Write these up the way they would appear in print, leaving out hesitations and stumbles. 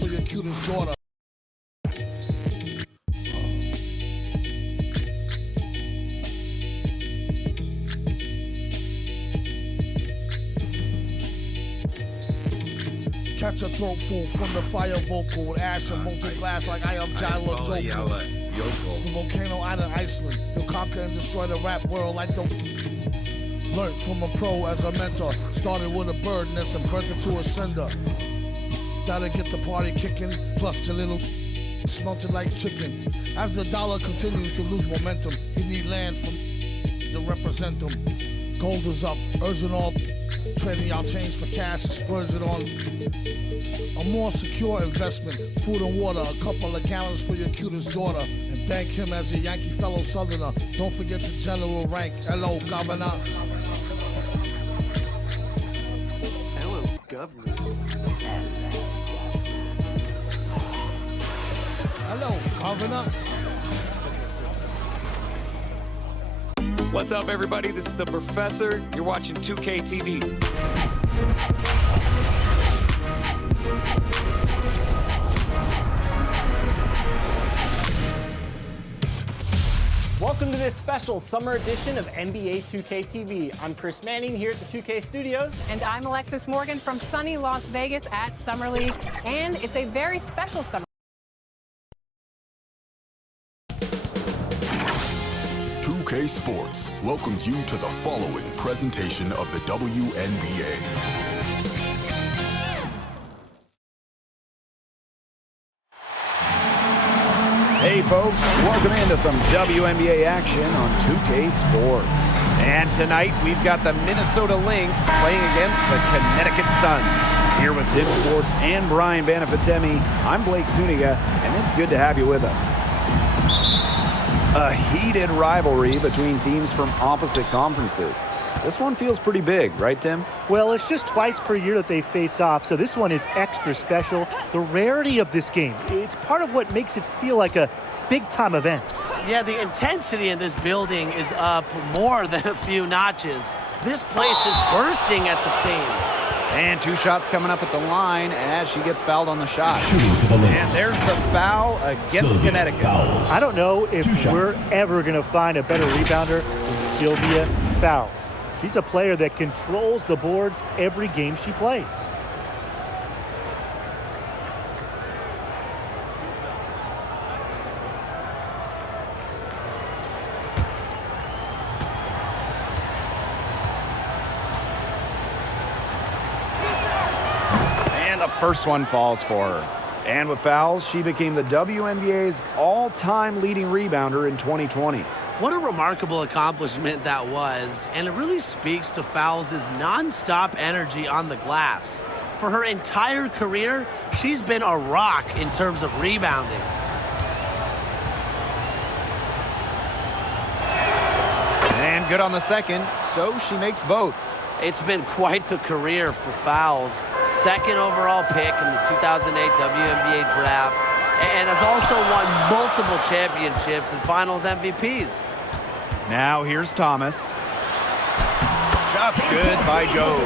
for your cutest daughter. Catch a throat full from the fire vocal with ash and molten glass like I am Jalo Joker. The volcano out of Iceland, he'll conquer and destroy the rap world like the... Learned from a pro as a mentor, started with a bird nest and burnt it to a cinder. Gotta get the party kicking, plus your little smelted like chicken. As the dollar continues to lose momentum, you need land from to represent them. Gold is up, urging all trading out change for cash and splurge it on a more secure investment. Food and water, a couple of gallons for your cutest daughter. And thank him as a Yankee fellow Southerner. Don't forget the general rank. Hello, Governor. Hello, Governor. Hello, Governor. What's up, everybody? This is the Professor. You're watching 2K TV. Welcome to this special summer edition of NBA 2K TV. I'm Chris Manning here at the 2K studios. And I'm Alexis Morgan from sunny Las Vegas at Summer League. And it's a very special summer. 2K Sports welcomes you to the following presentation of the WNBA. Hey folks, welcome into some WNBA action on 2K Sports. And tonight we've got the Minnesota Lynx playing against the Connecticut Sun. Here with Tim Sports and Brian Banafitemi, I'm Blake Suniga, and it's good to have you with us. A heated rivalry between teams from opposite conferences. This one feels pretty big, right, Tim? Well, it's just twice per year that they face off, so this one is extra special. The rarity of this game, it's part of what makes it feel like a big-time event. Yeah, the intensity in this building is up more than a few notches. This place is bursting at the seams. And two shots coming up at the line as she gets fouled on the shot. And there's the foul against Connecticut. I don't know if we're ever going to find a better rebounder than Sylvia Fowles. She's a player that controls the boards every game she plays. And the first one falls for her. And with fouls, she became the WNBA's all-time leading rebounder in 2020. What a remarkable accomplishment that was, and it really speaks to Fowles' non-stop energy on the glass. For her entire career, she's been a rock in terms of rebounding. And good on the second, so she makes both. It's been quite the career for Fowles. Second overall pick in the 2008 WNBA draft, and has also won multiple championships and finals MVPs. Now here's Thomas. Shot's good by Joe.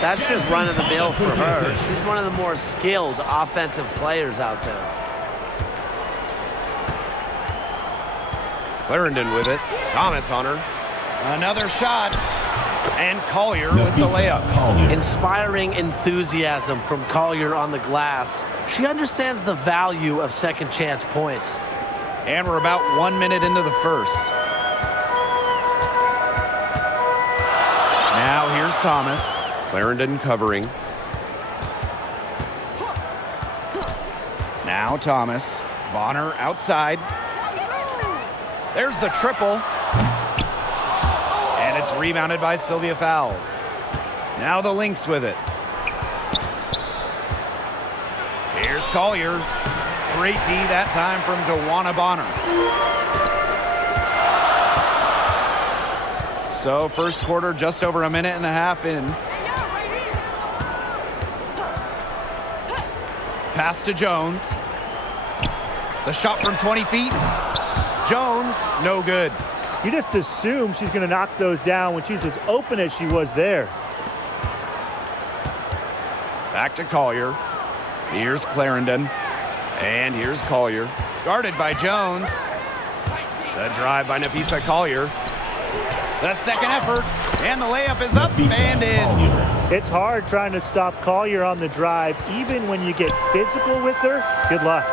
That's just run-of-the-mill for her. She's one of the more skilled offensive players out there. Clarendon with it. Thomas on her. Another shot. And Collier with the layup. Inspiring enthusiasm from Collier on the glass. She understands the value of second chance points. And we're about 1 minute into the first. Now here's Thomas. Clarendon covering. Now Thomas. Bonner outside. There's the triple. And it's rebounded by Sylvia Fowles. Now the Lynx with it. Here's Collier. Great D that time from DeWanna Bonner. So first quarter just over a minute and a half in. Pass to Jones. The shot from 20 feet. Jones, no good. You just assume she's going to knock those down when she's as open as she was there. Back to Collier. Here's Clarendon. And here's Collier. Guarded by Jones. The drive by Nafisa Collier. The second effort. And the layup is up and in. It's hard trying to stop Collier on the drive, even when you get physical with her. Good luck.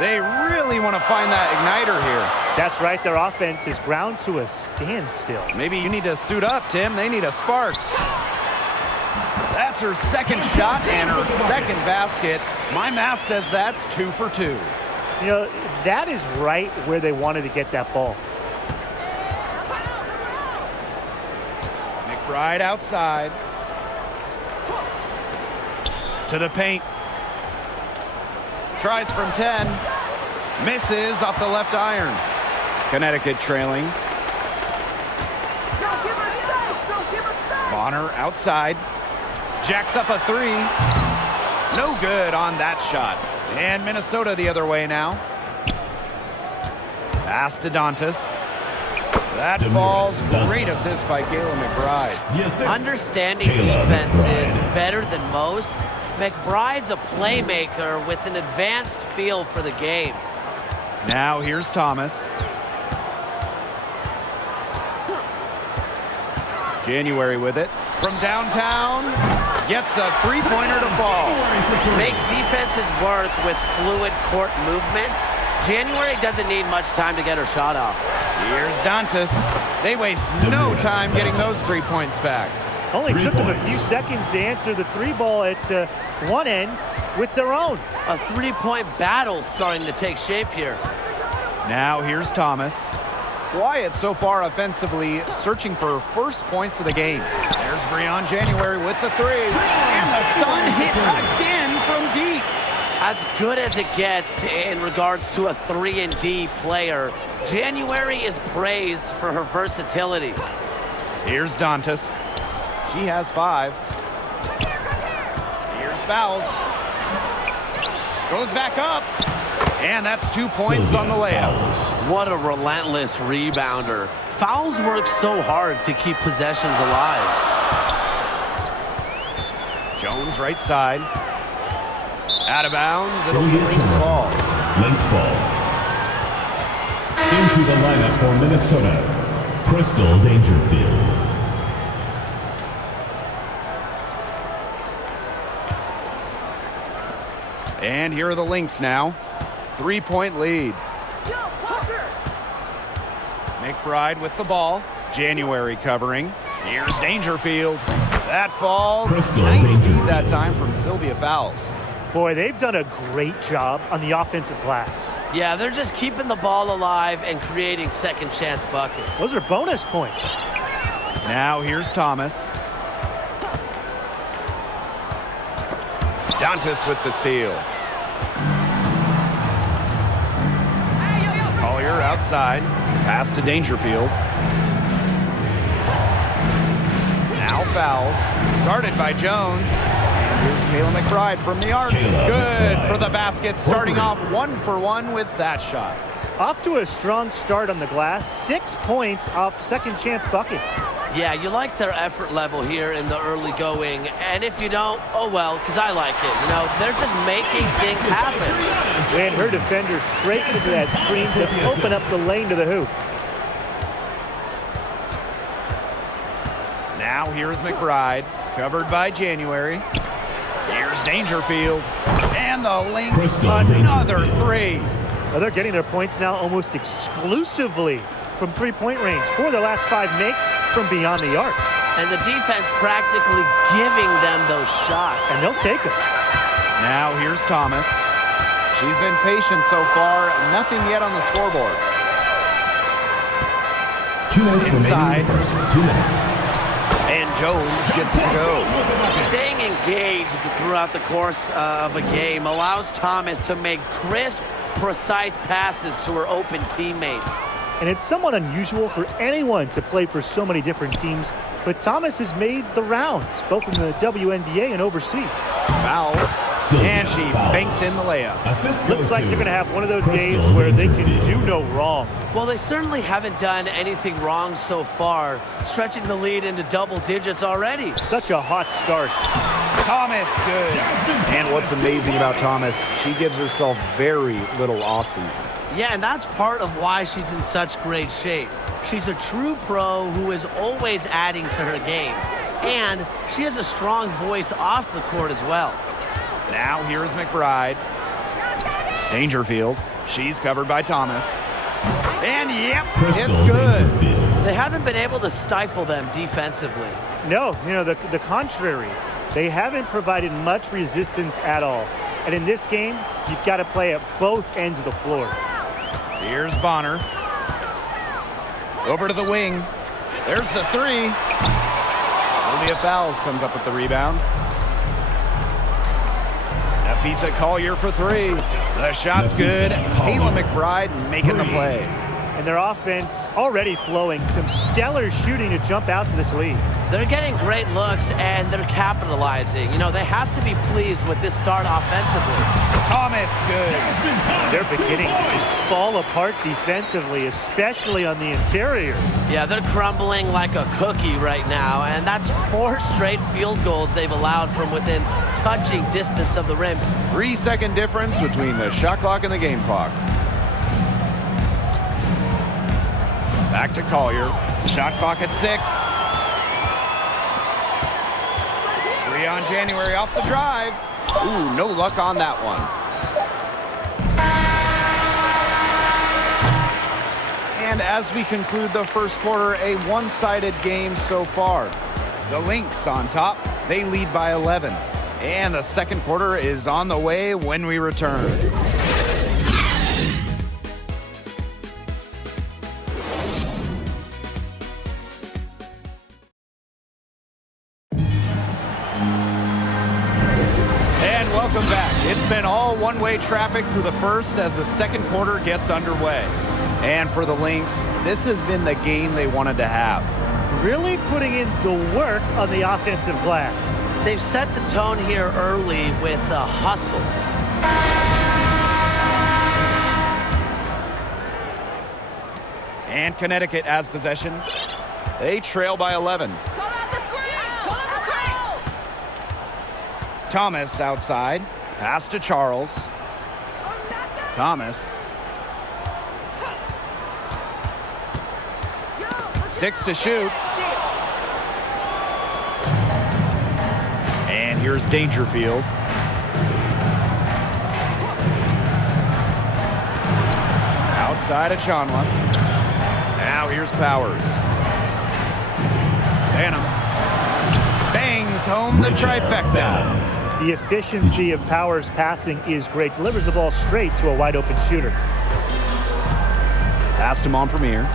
They really want to find that igniter here. That's right. Their offense is ground to a standstill. Maybe you need to suit up, Tim. They need a spark. That's her second shot and her second basket. My math says that's 2 for 2. You know, that is right where they wanted to get that ball. McBride outside. To the paint. Tries from 10. Misses off the left iron. Connecticut trailing. Bonner outside. Jacks up a 3. No good on that shot. And Minnesota the other way now. Pass to Dantas. That falls. Great assist by Kayla McBride. Understanding defense is better than most. McBride's a playmaker with an advanced feel for the game. Now here's Thomas. January with it. From downtown. Gets a three-pointer to fall. Makes defenses work with fluid court movements. January doesn't need much time to get her shot off. Here's Dantas. They waste no time getting those 3 points back. Only took them a few seconds to answer the 3 ball at one end with their own. A 3-point battle starting to take shape here. Now here's Thomas. Quiet so far offensively, searching for first points of the game. There's Breon January with the 3. And the Sun hit again from deep. As good as it gets in regards to a 3-and-D player, January is praised for her versatility. Here's Dantas. She has 5. Here's Fouls. Goes back up. And that's 2 points on the layup. What a relentless rebounder. Fouls work so hard to keep possessions alive. Jones right side. Out of bounds. It'll be Lynx ball. Lynx ball. Into the lineup for Minnesota, Crystal Dangerfield. And here are the Lynx now. 3-point lead. McBride with the ball. January covering. Here's Dangerfield. That falls. Nice feed that time from Sylvia Fowles. Boy, they've done a great job on the offensive glass. Yeah, they're just keeping the ball alive and creating second chance buckets. Those are bonus points. Now here's Thomas. Dantas with the steal. Collier outside. Pass to Dangerfield. Now Fouls. Guarded by Jones. And here's Kayla McBride from the arc. Good for the basket. Starting off 1 for 1 with that shot. Off to a strong start on the glass. 6 points off second chance buckets. Yeah, you like their effort level here in the early going. And if you don't, oh well, because I like it. You know, they're just making things happen. And her defender straight into that screen to open up the lane to the hoop. Now here's McBride, covered by January. Here's Dangerfield. And the Lynx, another 3. Well, they're getting their points now almost exclusively from three-point range. 4 of their last 5 makes from beyond the arc. And the defense practically giving them those shots. And they'll take them. Now here's Thomas. She's been patient so far. Nothing yet on the scoreboard. 2 minutes remaining in the first. 2 minutes. And Jones gets to go. Staying engaged throughout the course of a game allows Thomas to make crisp, precise passes to her open teammates. And it's somewhat unusual for anyone to play for so many different teams, but Thomas has made the rounds, both in the WNBA and overseas. Fouls, and she banks in the layup. Looks like they're going to have one of those days where they can do no wrong. Well, they certainly haven't done anything wrong so far, stretching the lead into double digits already. Such a hot start. Thomas, good. And what's amazing about Thomas, she gives herself very little offseason. Yeah, and that's part of why she's in such great shape. She's a true pro who is always adding to her game. And she has a strong voice off the court as well. Now here's McBride. Dangerfield. She's covered by Thomas. And yep, it's good. They haven't been able to stifle them defensively. No, the contrary. They haven't provided much resistance at all. And in this game, you've got to play at both ends of the floor. Here's Bonner. Over to the wing. There's the three. Sylvia Fowles comes up with the rebound. Nafisa Collier for three. The shot's good. Kayla McBride making the play. And their offense already flowing. Some stellar shooting to jump out to this lead. They're getting great looks, and they're capitalizing. They have to be pleased with this start offensively. Thomas, good. They're beginning to just fall apart defensively, especially on the interior. Yeah, they're crumbling like a cookie right now, and that's 4 straight field goals they've allowed from within touching distance of the rim. 3-second difference between the shot clock and the game clock. Back to Collier. Shot clock at 6. 3 on January off the drive. Ooh, no luck on that one. And as we conclude the first quarter, a one-sided game so far. The Lynx on top. They lead by 11. And the second quarter is on the way when we return. Welcome back. It's been all one-way traffic through the first as the second quarter gets underway. And for the Lynx, this has been the game they wanted to have. Really putting in the work on the offensive glass. They've set the tone here early with the hustle. And Connecticut has possession. They trail by 11. Thomas outside. Pass to Charles. Thomas. 6 to shoot. And here's Dangerfield. Outside of Chanwa. Now here's Powers. Stanham. Bangs home the trifecta. The efficiency of Powers' passing is great. Delivers the ball straight to a wide-open shooter. Passed him on Premier.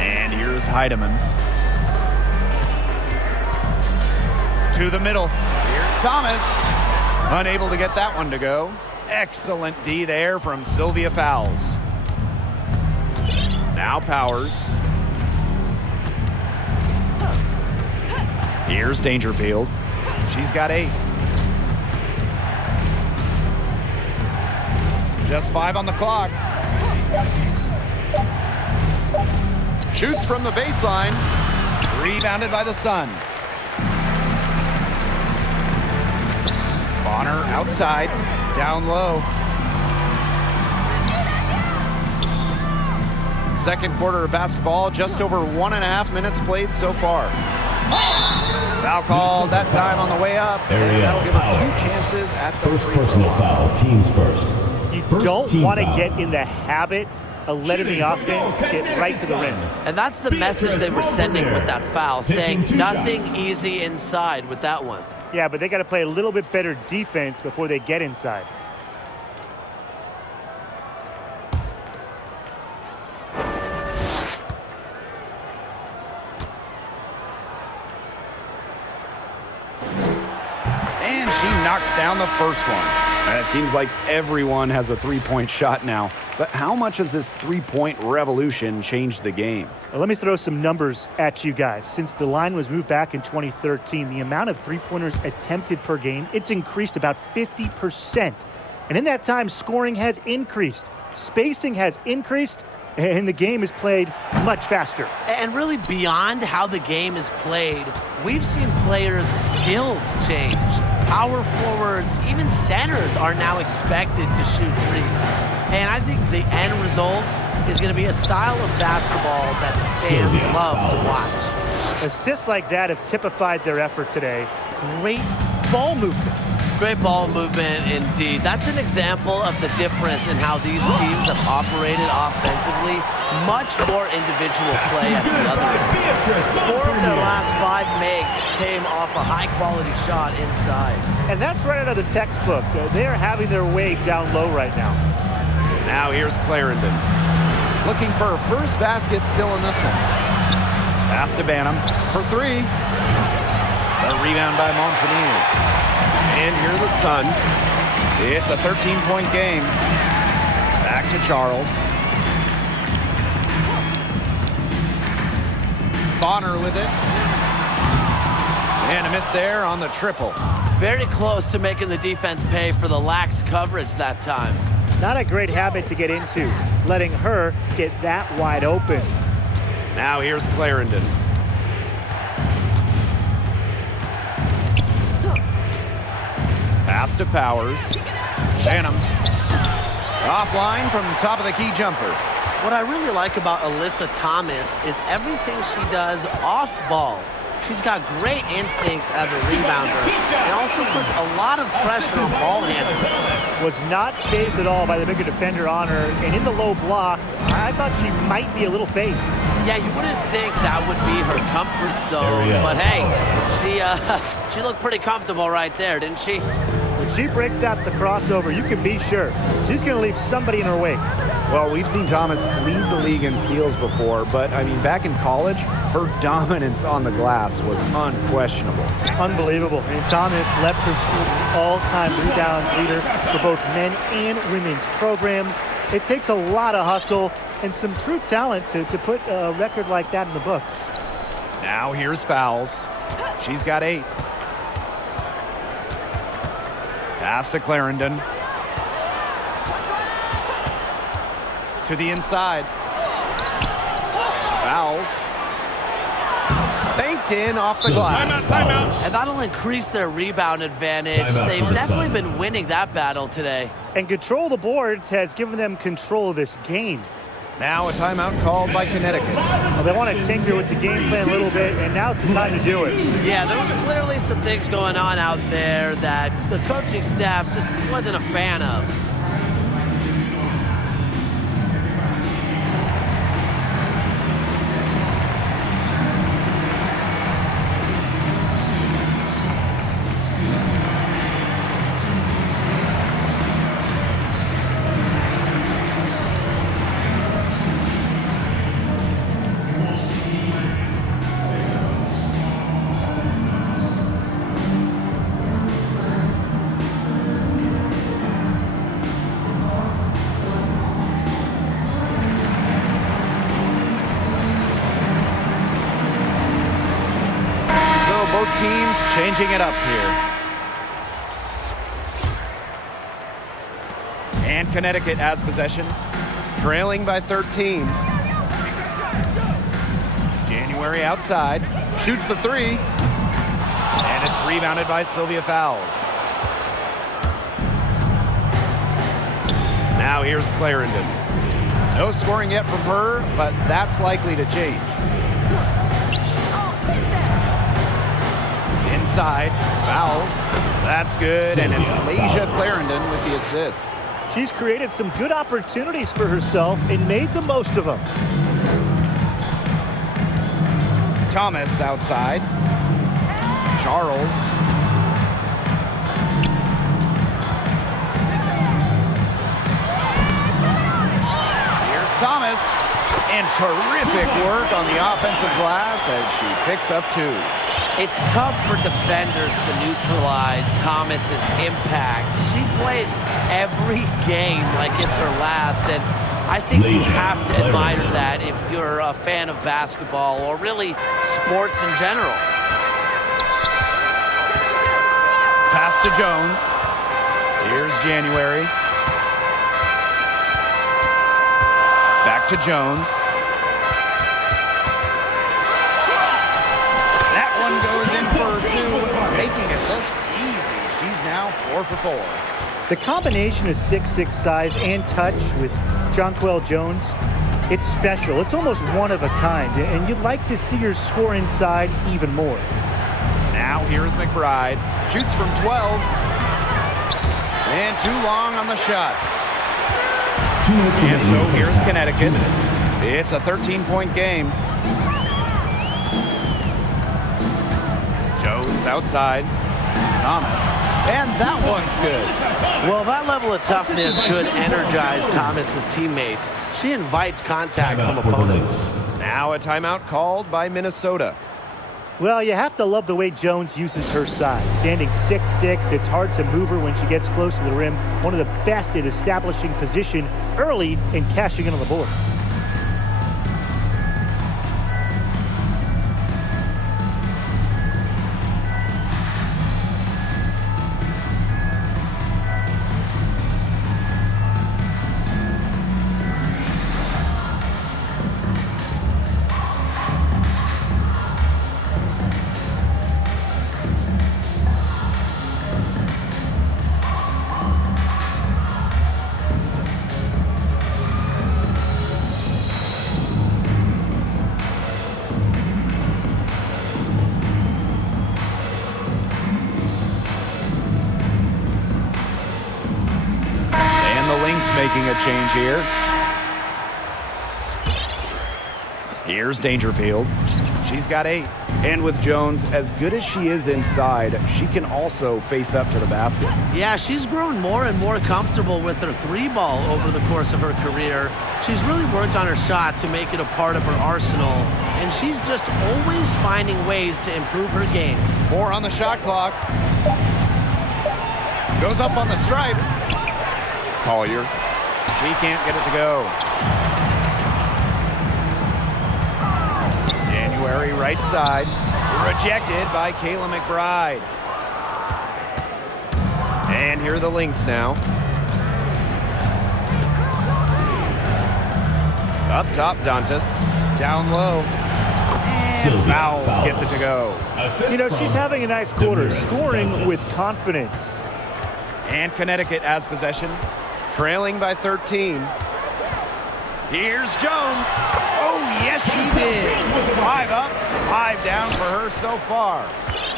And here's Heidemann. To the middle. Here's Thomas. Unable to get that one to go. Excellent D there from Sylvia Fowles. Now Powers. Here's Dangerfield. She's got 8. Just 5 on the clock. Shoots from the baseline. Rebounded by the Sun. Bonner outside. Down low. Second quarter of basketball. Just over 1.5 minutes played so far. Foul call that time on the way up. And that'll give her 2 chances at the first personal foul. Teams first. You don't want to get in the habit of letting the offense get right to the rim. And that's the message they were sending with that foul, saying nothing easy inside with that one. Yeah, but they got to play a little bit better defense before they get inside. Knocks down the first one. It seems like everyone has a three-point shot now. But how much has this three-point revolution changed the game? Well, let me throw some numbers at you guys. Since the line was moved back in 2013, the amount of three-pointers attempted per game, it's increased about 50%. And in that time, scoring has increased, spacing has increased, and the game is played much faster. And really beyond how the game is played, we've seen players' skills change. Power forwards, even centers are now expected to shoot threes. And I think the end result is going to be a style of basketball that the fans love to watch. Assists like that have typified their effort today. Great ball movement. Great ball movement indeed. That's an example of the difference in how these teams have operated offensively. Much more individual play at the other end. 4 of their last 5 makes came off a high-quality shot inside. And that's right out of the textbook. They're having their way down low right now. Now here's Clarendon. Looking for her first basket still in this one. Pass to Banham for 3. A rebound by Montpellier. And here the Sun. It's a 13-point game. Back to Charles. Bonner with it. And a miss there on the triple. Very close to making the defense pay for the lax coverage that time. Not a great habit to get into, letting her get that wide open. Now here's Clarendon. Pass to Powers. Banham. Offline from the top of the key jumper. What I really like about Alyssa Thomas is everything she does off ball. She's got great instincts as a rebounder and also puts a lot of pressure on ball handling. Was not phased at all by the bigger defender on her, and in the low block, I thought she might be a little phased. Yeah, you wouldn't think that would be her comfort zone, but hey, she looked pretty comfortable right there, didn't she? When she breaks out the crossover, you can be sure she's going to leave somebody in her wake. Well, we've seen Thomas lead the league in steals before, but, I mean, back in college, her dominance on the glass was unquestionable. Unbelievable. And Thomas left her school all-time rebounds leader for both men and women's programs. It takes a lot of hustle and some true talent to put a record like that in the books. Now here's fouls. She's got 8. Pass to Clarendon. To the inside. Fouls. Banked in off the glass. Timeout. And that'll increase their rebound advantage. They've definitely been winning that battle today. And control of the boards has given them control of this game. Now a timeout called by Connecticut. Well, they want to tinker with the game plan a little bit, and now's the time to do it. Yeah, there was clearly some things going on out there that the coaching staff just wasn't a fan of. Both teams changing it up here. And Connecticut has possession, trailing by 13. January outside, shoots the 3, and it's rebounded by Sylvia Fowles. Now here's Clarendon. No scoring yet from her, but that's likely to change. Inside, Fowles. That's good, and it's Leisha Clarendon with the assist. She's created some good opportunities for herself and made the most of them. Thomas outside. Charles. Here's Thomas. And terrific work on the offensive glass as she picks up 2. It's tough for defenders to neutralize Thomas's impact. She plays every game like it's her last, and I think you have to admire that if you're a fan of basketball or really sports in general. Pass to Jones. Here's January. Back to Jones. That one goes in for 2, making it look easy. She's now 4 for 4. The combination of 6'6" size and touch with Jonquel Jones, it's special. It's almost one of a kind, and you'd like to see her score inside even more. Now here's McBride. Shoots from 12. And too long on the shot. And so here's Connecticut. It's a 13-point game. Jones outside. Thomas. And that one's good. Well, that level of toughness should energize Thomas's teammates. She invites contact from opponents. Now a timeout called by Minnesota. Well, you have to love the way Jones uses her size. Standing 6'6", it's hard to move her when she gets close to the rim. One of the best at establishing position early and cashing in on the boards. Lynx making a change here. Here's Dangerfield. She's got 8. And with Jones, as good as she is inside, she can also face up to the basket. Yeah, she's grown more and more comfortable with her 3-ball over the course of her career. She's really worked on her shot to make it a part of her arsenal, and she's just always finding ways to improve her game. 4 on the shot clock. Goes up on the stripe. Collier. She can't get it to go. January right side. Rejected by Kayla McBride. And here are the Lynx now. Up top, Dantas. Down low. And Fowles gets it to go. You know, she's having a nice quarter, scoring with confidence. And Connecticut has possession, trailing by 13. Here's Jones. Oh, yes, she did. 5 up, 5 down for her so far.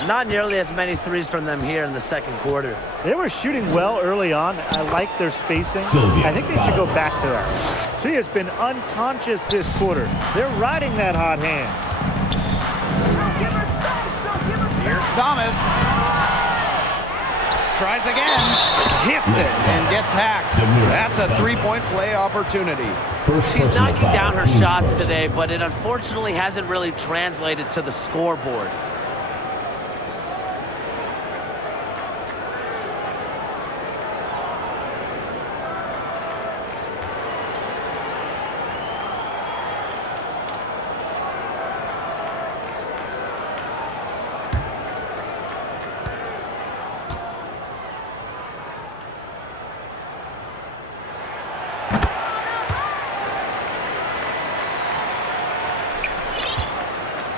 Not nearly as many threes from them here in the second quarter. They were shooting well early on. I like their spacing. I think they should go back to that. She has been unconscious this quarter. They're riding that hot hand. Here's Thomas. Tries again. Hits it and gets hacked. That's a 3-point play opportunity. She's knocking down her shots today, but it unfortunately hasn't really translated to the scoreboard.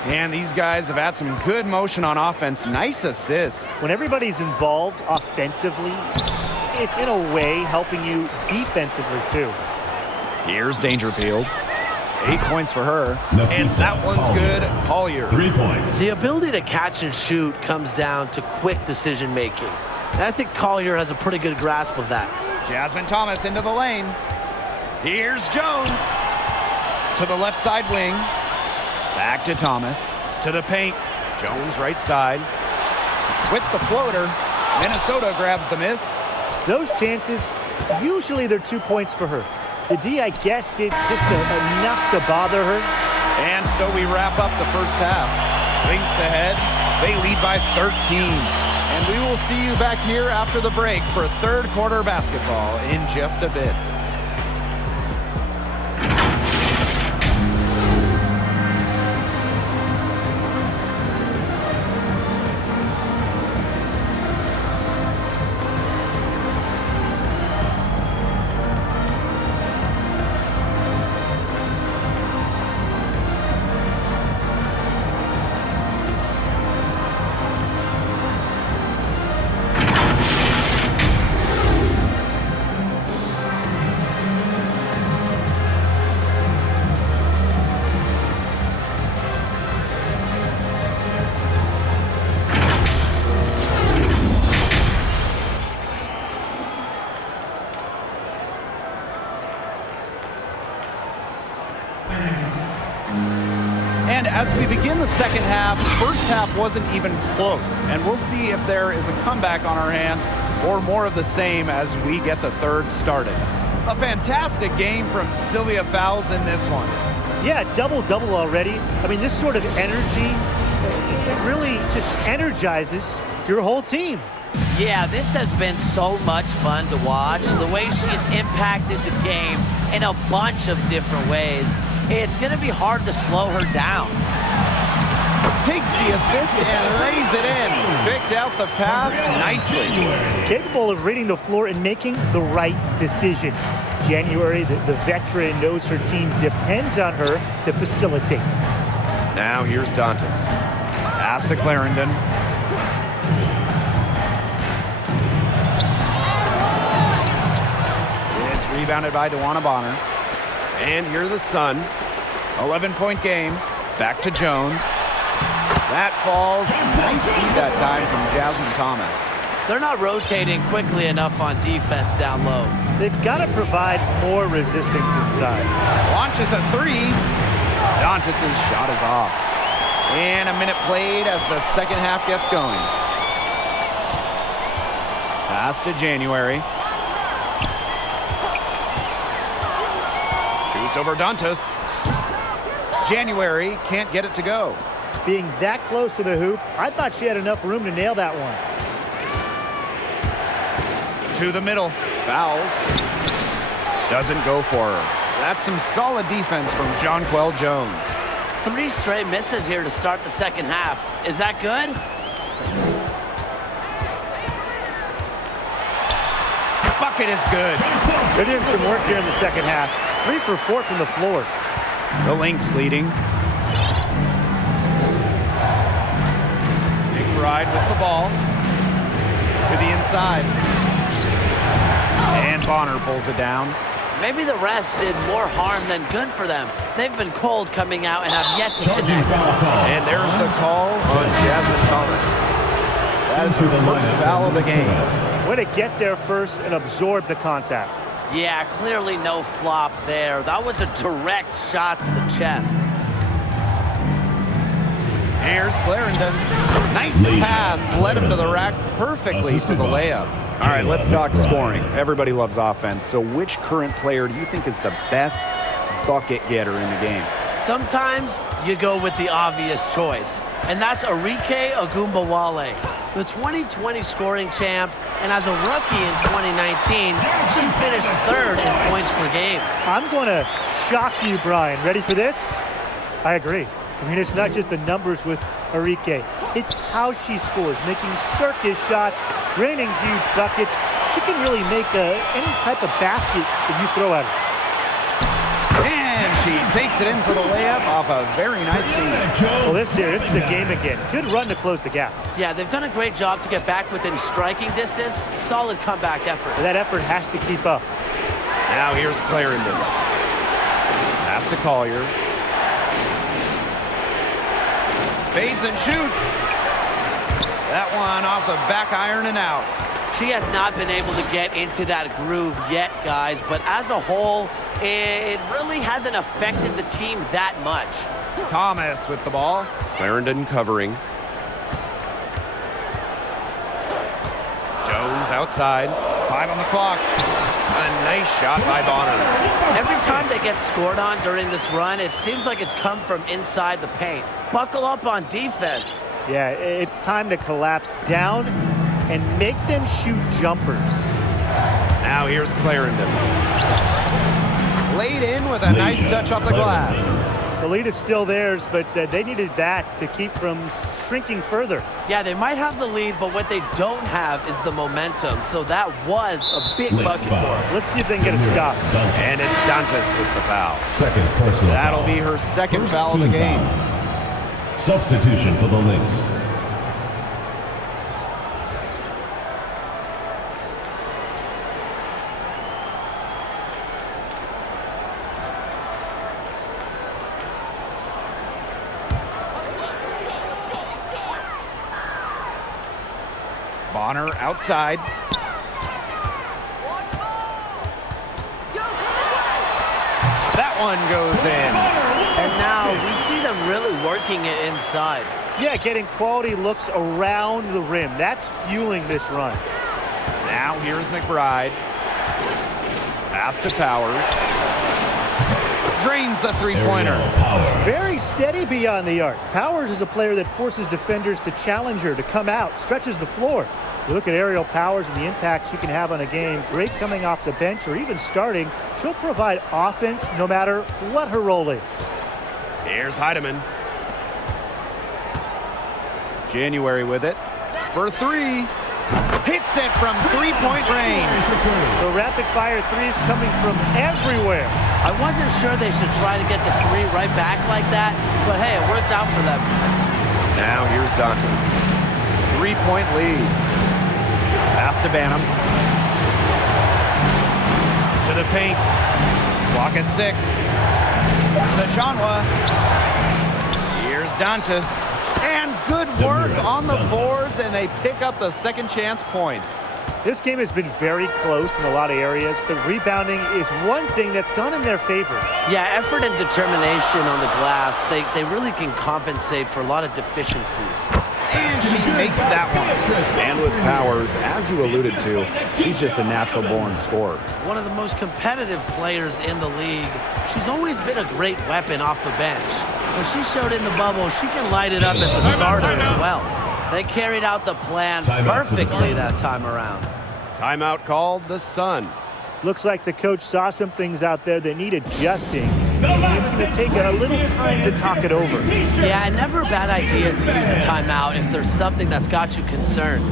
And these guys have had some good motion on offense. Nice assists. When everybody's involved offensively, it's in a way helping you defensively too. Here's Dangerfield. 8 points for her. And that one's good. Collier. 3 points. The ability to catch and shoot comes down to quick decision making. And I think Collier has a pretty good grasp of that. Jasmine Thomas into the lane. Here's Jones. To the left side wing. Back to Thomas. To the paint. Jones right side. With the floater. Minnesota grabs the miss. Those chances, usually they're 2 points for her. The D, I guess, did just enough to bother her. And so we wrap up the first half. Lynx ahead. They lead by 13. And we will see you back here after the break for third quarter basketball in just a bit. the second half. First half wasn't even close, and we'll see if there is a comeback on our hands or more of the same as we get the third started. A fantastic game from Sylvia Fowles in this one. Yeah, double-double already. I mean, this sort of energy, it really just energizes your whole team. Yeah, this has been so much fun to watch. The way she's impacted the game in a bunch of different ways. It's going to be hard to slow her down. Takes the assist and lays it in. Picked out the pass nicely. Capable of reading the floor and making the right decision. January, the veteran, knows her team depends on her to facilitate. Now here's Dantas. Pass to Clarendon. It's rebounded by DeWanna Bonner. And here's the Sun. 11-point game. Back to Jones. That falls. Nice feed that time from Jasmine Thomas. They're not rotating quickly enough on defense down low. They've got to provide more resistance inside. Launches a three. Dantas' shot is off. And a minute played as the second half gets going. Pass to January. Shoots over Dantas. January can't get it to go. Being that close to the hoop, I thought she had enough room to nail that one. To the middle. Fouls. Doesn't go for her. That's some solid defense from Jonquel Jones. 3 straight misses here to start the second half. Is that good? Bucket is good. They're doing some work here in the second half. 3 for 4 from the floor. The Lynx leading. McBride with the ball. To the inside. And Bonner pulls it down. Maybe the rest did more harm than good for them. They've been cold coming out and have yet to connect. And there's the call on Jasmine Thomas. That is her first foul of the game. Way to get there first and absorb the contact. Yeah, clearly no flop there. That was a direct shot to the chest. Here's Clarendon. Nice pass. Led him to the rack perfectly for the layup. All right, let's talk scoring. Everybody loves offense. So which current player do you think is the best bucket getter in the game? Sometimes you go with the obvious choice, and that's Arike Ogunbowale, the 2020 scoring champ, and as a rookie in 2019, she finished 3rd in points per game. I'm going to shock you, Brian. Ready for this? I agree. I mean, it's not just the numbers with Arike. It's how she scores, making circus shots, draining huge buckets. She can really make any type of basket that you throw at her. And she takes it in for the layup off a very nice feed. Well, this is the game again. Good run to close the gap. Yeah, they've done a great job to get back within striking distance. Solid comeback effort. That effort has to keep up. Now here's Clarendon. Pass to Collier. Fades and shoots. That one off the back iron and out. She has not been able to get into that groove yet, guys, but as a whole, it really hasn't affected the team that much. Thomas with the ball. Clarendon covering. Jones outside. 5 on the clock. A nice shot by Bonner. Every time they get scored on during this run, it seems like it's come from inside the paint. Buckle up on defense. Yeah, it's time to collapse down and make them shoot jumpers. Now here's Clarendon. Laid in with a nice touch off the glass. The lead is still theirs, but they needed that to keep from shrinking further. Yeah, they might have the lead, but what they don't have is the momentum. So that was a big bucket for them. Let's see if they can get a stop. And it's Dantas with the foul. Second personal That'll foul. be her second First foul of the team game. foul. Substitution for the Lynx. Bonner outside. That one goes in. And now we see them really working it inside. Yeah, getting quality looks around the rim. That's fueling this run. Now here's McBride. Pass to Powers. Drains the three-pointer. Very steady beyond the arc. Powers is a player that forces defenders to challenge her, to come out, stretches the floor. You look at Aerial Powers and the impact she can have on a game. Great coming off the bench or even starting. She'll provide offense no matter what her role is. Here's Heidemann. January with it. For three. Hits it from three-point range. The rapid-fire threes coming from everywhere. I wasn't sure they should try to get the three right back like that, but hey, it worked out for them. Now here's Dantas. Three-point lead. Pass to Banham. To the paint. Clock at 6. To Chanwa. Here's Dantas. And good work on the boards, and they pick up the second chance points. This game has been very close in a lot of areas, but rebounding is one thing that's gone in their favor. Yeah, effort and determination on the glass, they really can compensate for a lot of deficiencies. And she makes that one. And with Powers, as you alluded to, she's just a natural-born scorer. One of the most competitive players in the league. She's always been a great weapon off the bench. When she showed in the bubble, she can light it up as a starter as well. They carried out the plan perfectly that time around. Timeout called the Sun. Looks like the coach saw some things out there that need adjusting. It's going to take a little time to talk it over. Yeah, never a bad idea to use a timeout if there's something that's got you concerned.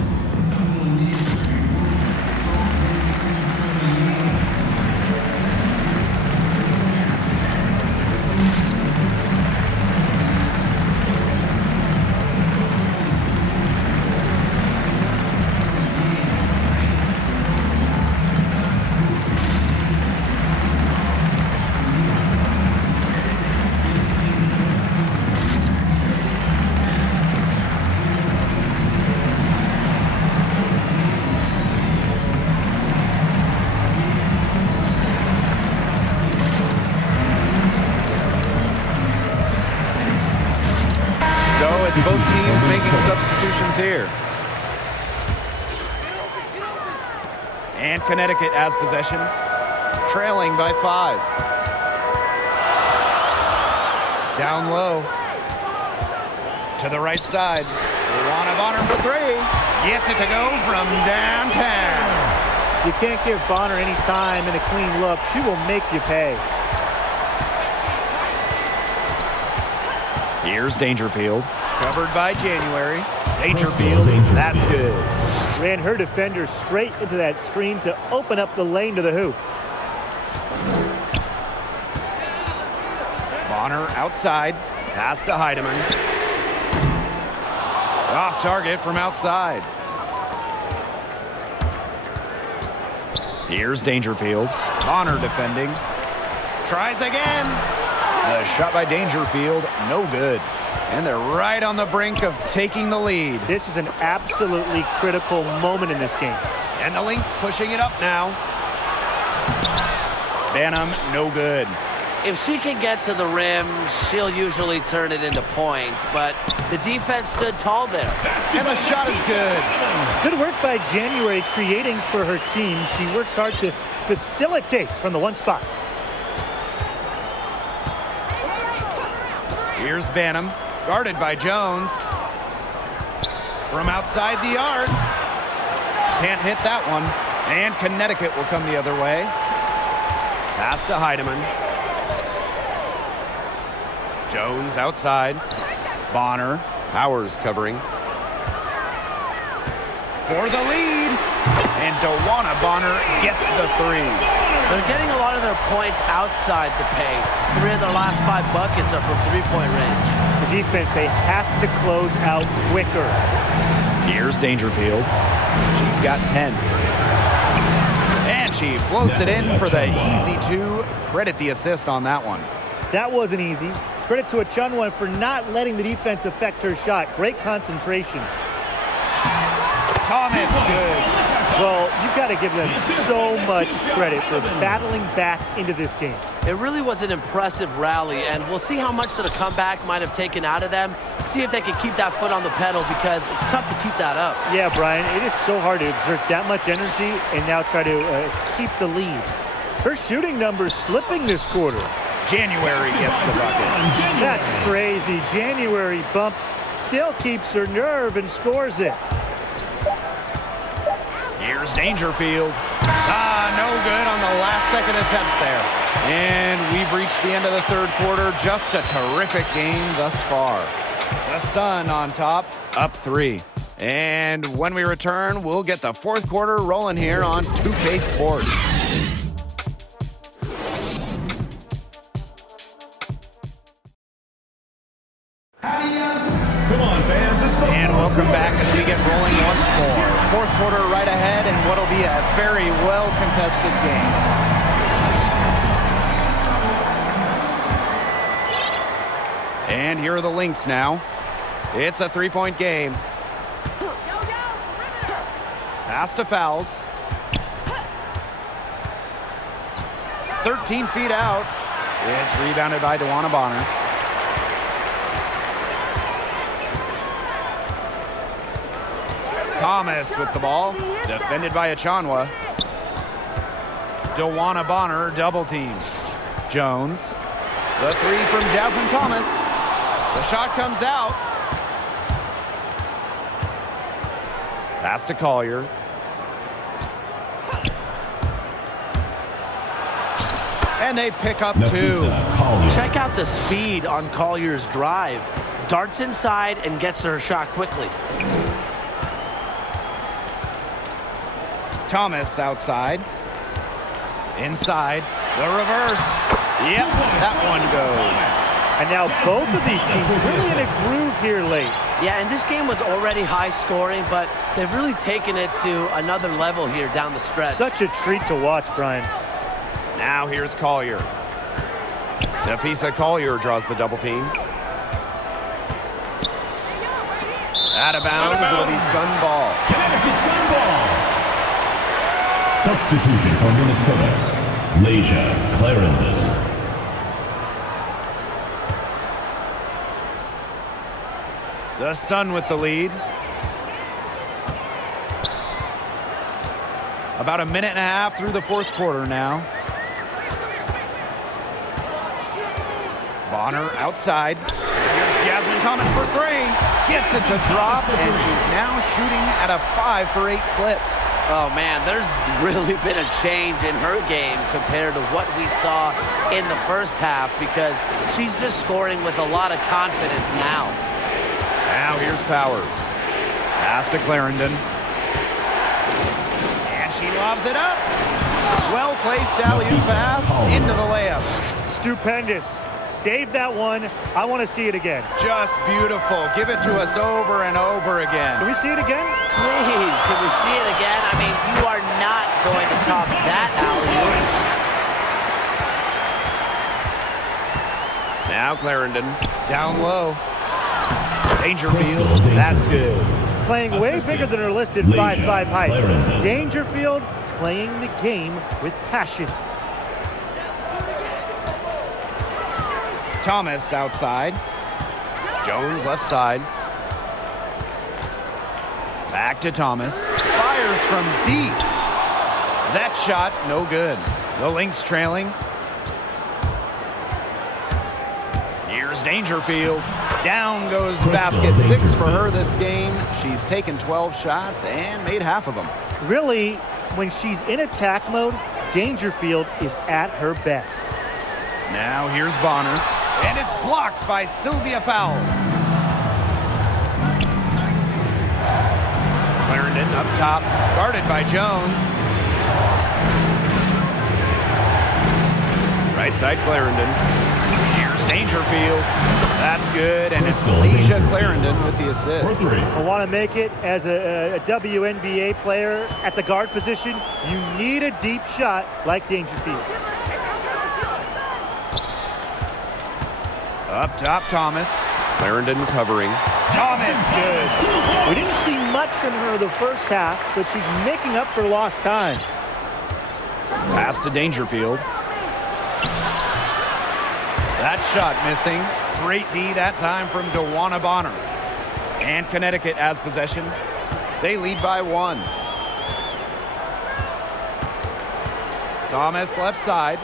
Both teams making substitutions here. And Connecticut has possession, trailing by 5. Down low. To the right side. Luana Bonner for 3. Gets it to go from downtown. You can't give Bonner any time and a clean look. She will make you pay. Here's Dangerfield. Covered by January. Dangerfield, that's good. Ran her defender straight into that screen to open up the lane to the hoop. Bonner outside. Pass to Heidemann. Off target from outside. Here's Dangerfield. Bonner defending. Tries again. The shot by Dangerfield, no good. And they're right on the brink of taking the lead. This is an absolutely critical moment in this game. And the Lynx pushing it up now. Banham, no good. If she can get to the rim, she'll usually turn it into points, but the defense stood tall there. And the shot is good. Good work by January creating for her team. She works hard to facilitate from the one spot. Here's Banham, guarded by Jones. From outside the arc. Can't hit that one. And Connecticut will come the other way. Pass to Heidemann. Jones outside. Bonner. Powers covering. For the lead. And DeWanna Bonner gets the 3. They're getting a lot of their points outside the paint. 3 of their last 5 buckets are from three-point range. The defense, they have to close out quicker. Here's Dangerfield. She's got 10. And she floats it in for the easy 2. Credit the assist on that one. That wasn't easy. Credit to Achunwa for not letting the defense affect her shot. Great concentration. Thomas, good. Well, you've got to give them so much credit for battling back into this game. It really was an impressive rally, and we'll see how much that a comeback might have taken out of them. See if they can keep that foot on the pedal, because it's tough to keep that up. Yeah, Brian, it is so hard to exert that much energy and now try to keep the lead. Her shooting numbers slipping this quarter. January gets the bucket. That's crazy. January bump still keeps her nerve and scores it. Here's Dangerfield. No good on the last second attempt there. And we've reached the end of the third quarter. Just a terrific game thus far. The Sun on top, up 3. And when we return, we'll get the fourth quarter rolling here on 2K Sports. Come on, fans. And welcome back as we get rolling once more. Fourth quarter right ahead, and what'll be a very well-contested game. And here are the Lynx now. It's a three-point game. Pass to Fouls. 13 feet out. It's rebounded by DeWanna Bonner. Thomas with the ball, defended by Achanwa. DeWanna Bonner double team. Jones, the three from Jasmine Thomas. The shot comes out. Pass to Collier. And they pick up 2. Check out the speed on Collier's drive. Darts inside and gets her shot quickly. Thomas outside. Inside. The reverse. Yep, that one goes. And now both of these teams really in a groove here late. Yeah, and this game was already high scoring, but they've really taken it to another level here down the stretch. Such a treat to watch, Brian. Now here's Collier. Nafisa Collier draws the double team. Out of bounds, it'll be Sun ball. Connecticut Sun ball. Substitution for Minnesota. Leisha Clarendon. The Sun with the lead. About a minute and a half through the fourth quarter now. Bonner outside. Here's Jasmine Thomas for 3. Gets it to drop, and she's now shooting at a 5 for 8 clip. Oh, man, there's really been a change in her game compared to what we saw in the first half, because she's just scoring with a lot of confidence now. Now here's Powers. Pass to Clarendon. And she lobs it up. Well-placed alley-oop pass into the layup. Stupendous. Save that one. I want to see it again. Just beautiful. Give it to us over and over again. Can we see it again? Please, can we see it again? I mean, you are not going to top that alley-oop. Now Clarendon down low. Dangerfield, that's good. Playing way bigger than her listed 5'5" height. Dangerfield playing the game with passion. Thomas outside. Jones left side. Back to Thomas. Fires from deep. That shot, no good. The Lynx trailing. Here's Dangerfield. Down goes basket. 6 for her this game. She's taken 12 shots and made half of them. Really, when she's in attack mode, Dangerfield is at her best. Now here's Bonner. And it's blocked by Sylvia Fowles. Clarendon up top, guarded by Jones. Right side Clarendon. Here's Dangerfield. That's good, and it's Leisha Clarendon with the assist. I want to make it as a WNBA player at the guard position. You need a deep shot like Dangerfield. Up top, Thomas. Clarendon covering. Thomas, good. We didn't see much from her the first half, but she's making up for lost time. Pass to Dangerfield. That shot missing. Great D that time from Dewana Bonner. And Connecticut has possession. They lead by 1. Thomas left side.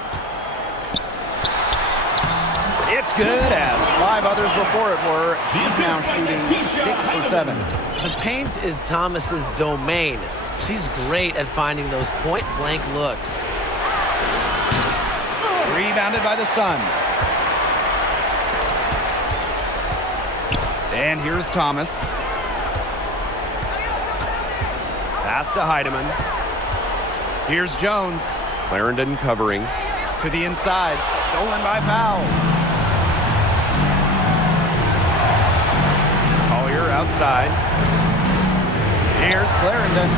It's good as 5 others before it were. He's now shooting 6 for 7. The paint is Thomas's domain. She's great at finding those point-blank looks. Rebounded by the Sun. And here's Thomas. Pass to Heidemann. Here's Jones. Clarendon covering. To the inside. Stolen by Fowles. Collier outside. Here's Clarendon.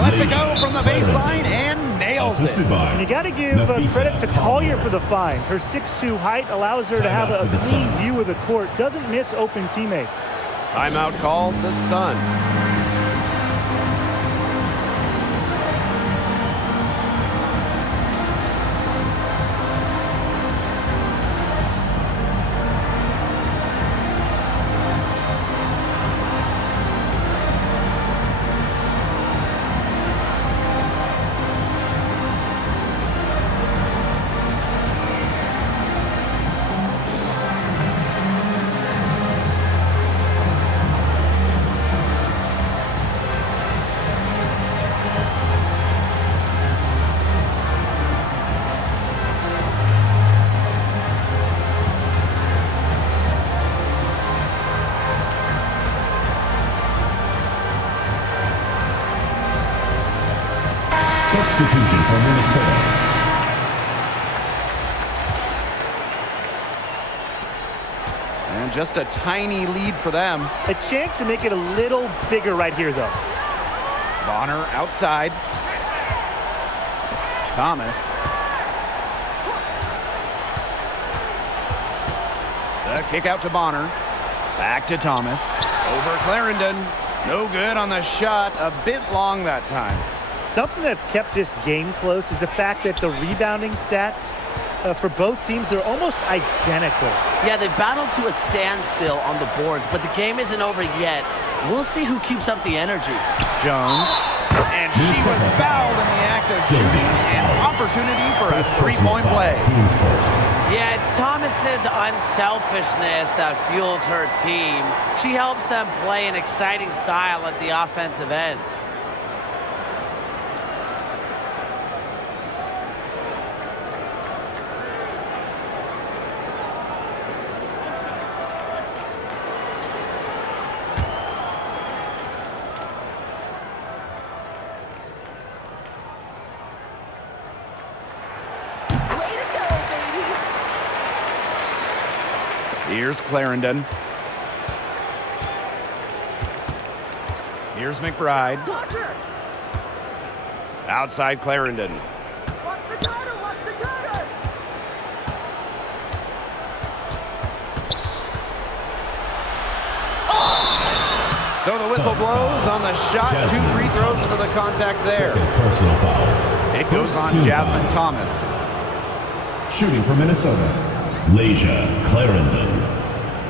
Lets it go from the baseline and nails it. And you got to give credit to Collier for the find. Her 6'2" height allows her to have a clean view of the court. Doesn't miss open teammates. Timeout called the Sun. Substitution for Minnesota. And just a tiny lead for them. A chance to make it a little bigger right here, though. Bonner outside. Thomas. The kick out to Bonner. Back to Thomas. Over Clarendon. No good on the shot. A bit long that time. Something that's kept this game close is the fact that the rebounding stats for both teams are almost identical. Yeah, they battled to a standstill on the boards, but the game isn't over yet. We'll see who keeps up the energy. Jones. And she was fouled in the act of shooting. An opportunity for a three-point play. Yeah, it's Thomas's unselfishness that fuels her team. She helps them play an exciting style at the offensive end. Here's Clarendon. Here's McBride. Outside Clarendon. Watch the cutter, watch the cutter. So the whistle blows on the shot. 2 free throws for the contact there. It goes on Jasmine Thomas. Shooting for Minnesota. Leisha Clarendon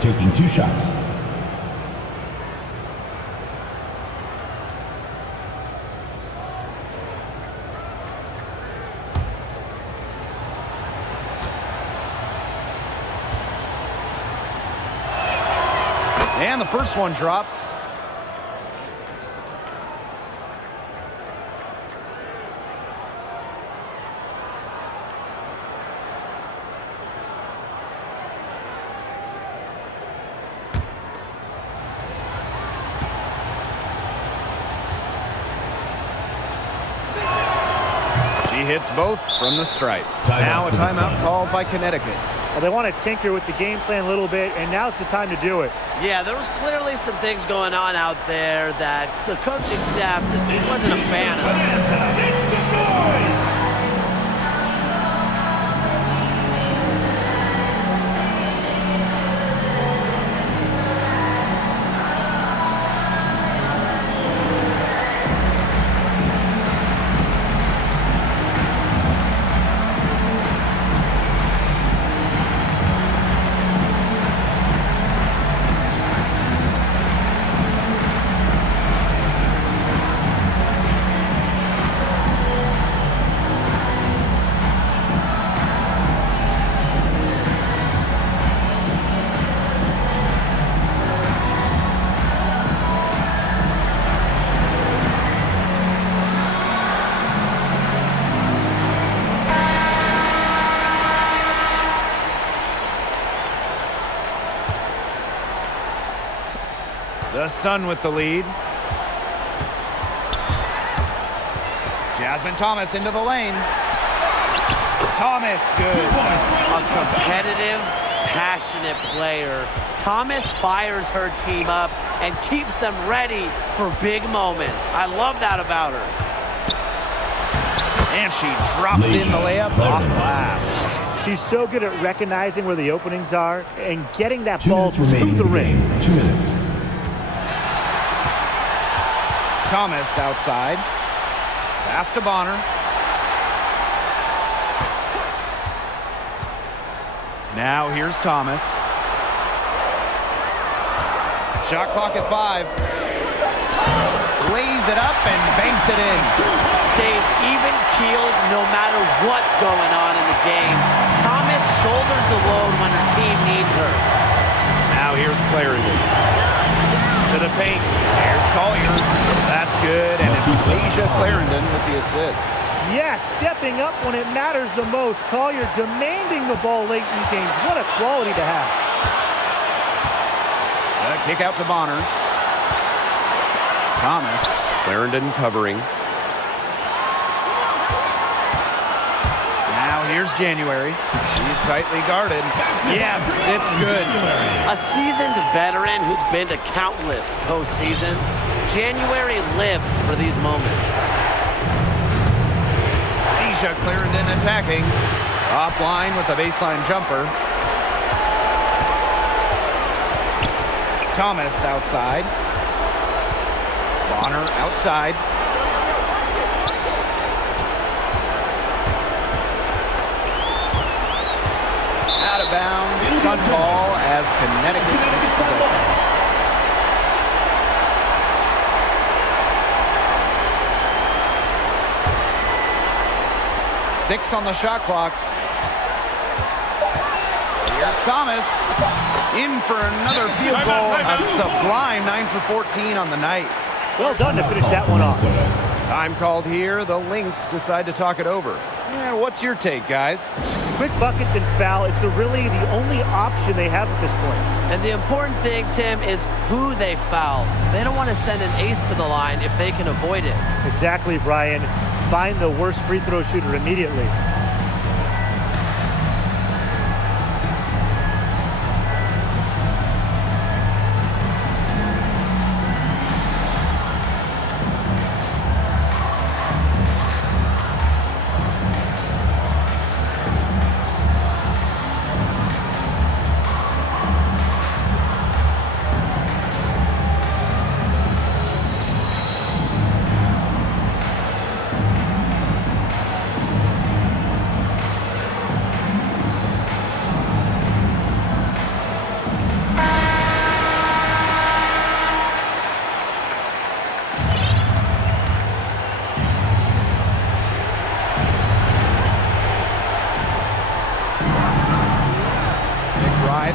taking 2 shots. And the first one drops. Hits both from the stripe. Now a timeout called by Connecticut. Well, they want to tinker with the game plan a little bit, and now's the time to do it. Yeah, there was clearly some things going on out there that the coaching staff just wasn't a fan of. The Sun with the lead. Jasmine Thomas into the lane. Thomas, good. A competitive, passionate player. Thomas fires her team up and keeps them ready for big moments. I love that about her. And she drops in the layup off glass. She's so good at recognizing where the openings are and getting that ball through the ring. 2 minutes. Thomas outside. Pass to Bonner. Now here's Thomas. Shot clock at 5. Lays it up and banks it in. Stays even-keeled no matter what's going on in the game. Thomas shoulders the load when her team needs her. Now here's Clarendon. To the paint. Here's Collier. That's good, and it's Asia Clarendon with the assist. Yes, stepping up when it matters the most. Collier demanding the ball late in games. What a quality to have. Kick out to Bonner. Thomas. Clarendon covering. Now here's January. She's tightly guarded. Yes, it's good. A seasoned veteran who's been to countless postseasons, January lives for these moments. Asia Clarendon attacking. Offline with a baseline jumper. Thomas outside. Bonner outside. Out of bounds. Sun ball as Connecticut makes possession. 6 on the shot clock. Here's Thomas. In for another field goal. A sublime 9 for 14 on the night. Well done to finish that one off. Time called here. The Lynx decide to talk it over. Yeah, what's your take, guys? Quick bucket and foul. It's really the only option they have at this point. And the important thing, Tim, is who they foul. They don't want to send an ace to the line if they can avoid it. Exactly, Brian. Find the worst free throw shooter immediately.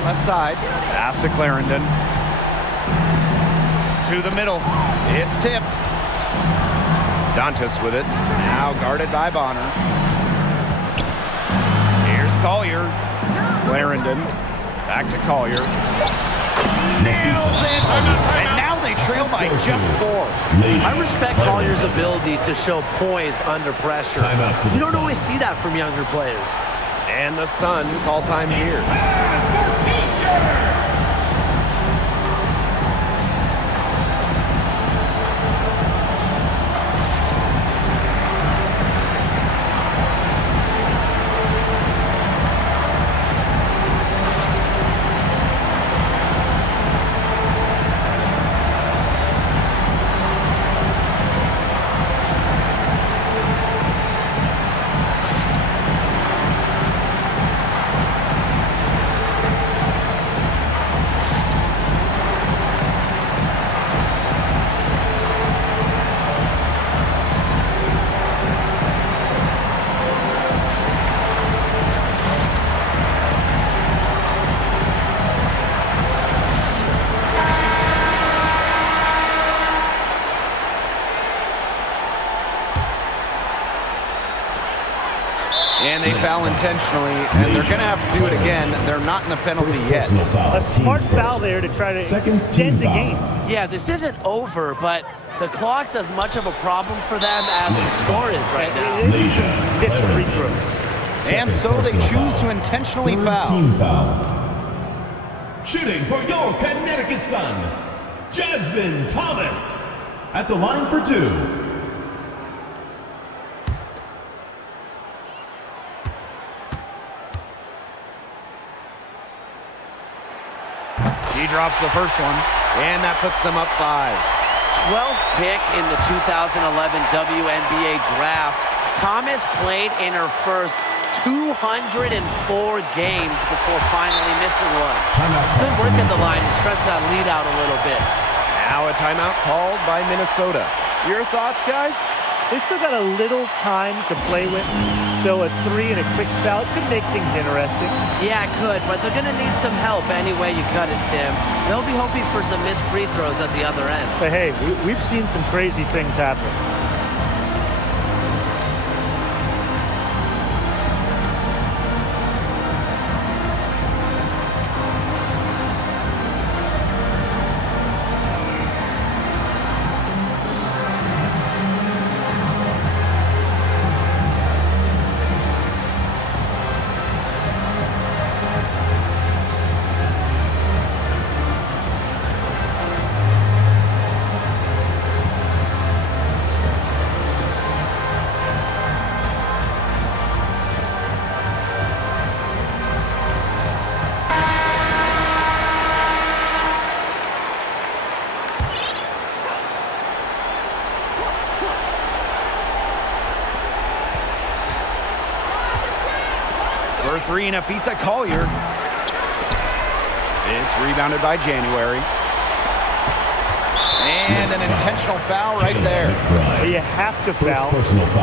Left side. Pass to Clarendon. To the middle. It's tipped. Dantas with it. Now guarded by Bonner. Here's Collier. Clarendon. Back to Collier. Nails it. And now they trail by just 4. I respect Collier's ability to show poise under pressure. You don't always see that from younger players. And the Sun call time here. And they foul intentionally, and they're going to have to do it again. They're not in the penalty yet. A smart foul there to try to extend the game. Yeah, this isn't over, but the clock's as much of a problem for them as the score is right now. It's free throws. And so they choose to intentionally foul. Team foul. Shooting for your Connecticut Sun, Jasmine Thomas. At the line for 2. She drops the first one, and that puts them up 5. 12th pick in the 2011 WNBA draft. Thomas played in her first 204 games before finally missing one. Good work at the line to stretch that lead out a little bit. Now a timeout called by Minnesota. Your thoughts, guys? They still got a little time to play with, so a 3 and a quick foul could make things interesting. Yeah, it could, but they're going to need some help any way you cut it, Tim. They'll be hoping for some missed free throws at the other end. But hey, we've seen some crazy things happen. For 3, Nafisa Collier. It's rebounded by January. And an intentional foul right there. You have to foul,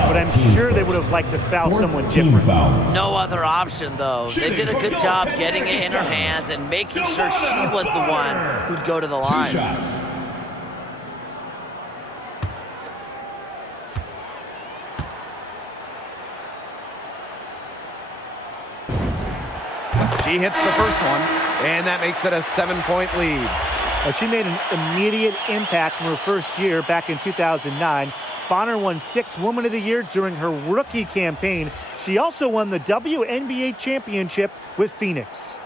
but I'm sure they would have liked to foul someone different. No other option, though. They did a good job getting it in her hands and making sure she was the one who'd go to the line. She hits the first one, and that makes it a 7-point lead. She made an immediate impact from her first year back in 2009. Bonner won 6th Woman of the Year during her rookie campaign. She also won the WNBA championship with Phoenix.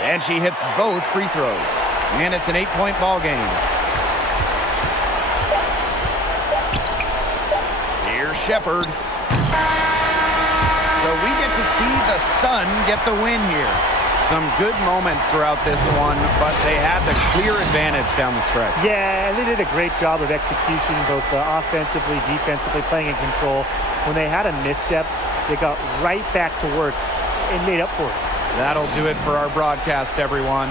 And she hits both free throws. And it's an 8-point ball game. Here's Shepard. So we get to see the Sun get the win here. Some good moments throughout this one, but they had the clear advantage down the stretch. Yeah, and they did a great job of execution, both offensively, defensively, playing in control. When they had a misstep, they got right back to work and made up for it. That'll do it for our broadcast, everyone.